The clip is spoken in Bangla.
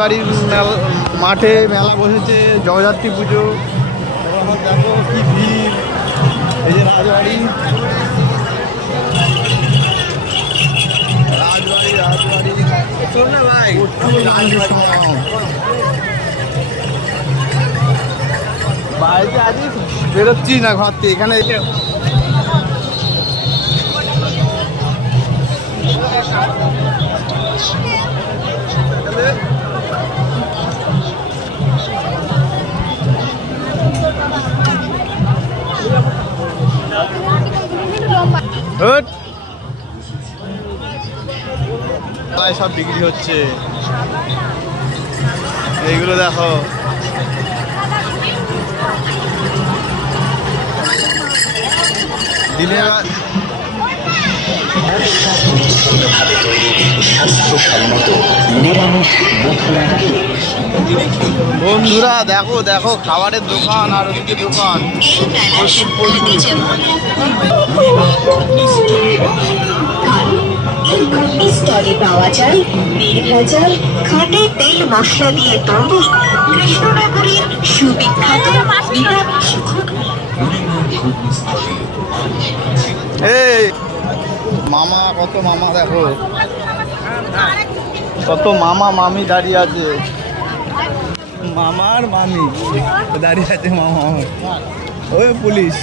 বাড়ির মাঠে মেলা বসেছে, জগদ্ধাত্রী পুজো। দেখো কি ভিড়, এই যে রাজবাড়ি রাজবাড়ি রাজবাড়ি ভাই, বাড়িতে আছিস, বেরোচ্ছিস না ঘর থেকে? এখানে সব বিক্রি হচ্ছে, এইগুলো দেখো। দিনে বন্ধুরা দেখো দেখো, খাবারের দোকান আর ওদিকে দোকান প্রচুর প্রচুর। স্টলে পাওয়া যায় নির্ভেজাল খাঁটি তেল মশলা দিয়ে তৈরি কৃষ্ণনগরীর সুবিখ্যাত নিরামিষ ঘুগনি। এই মামা, কত মামা দেখো, কত মামা মামি দাঁড়িয়ে আছে। মামার মামি দাঁড়িয়ে আছে, মামা ওই পুলিশ।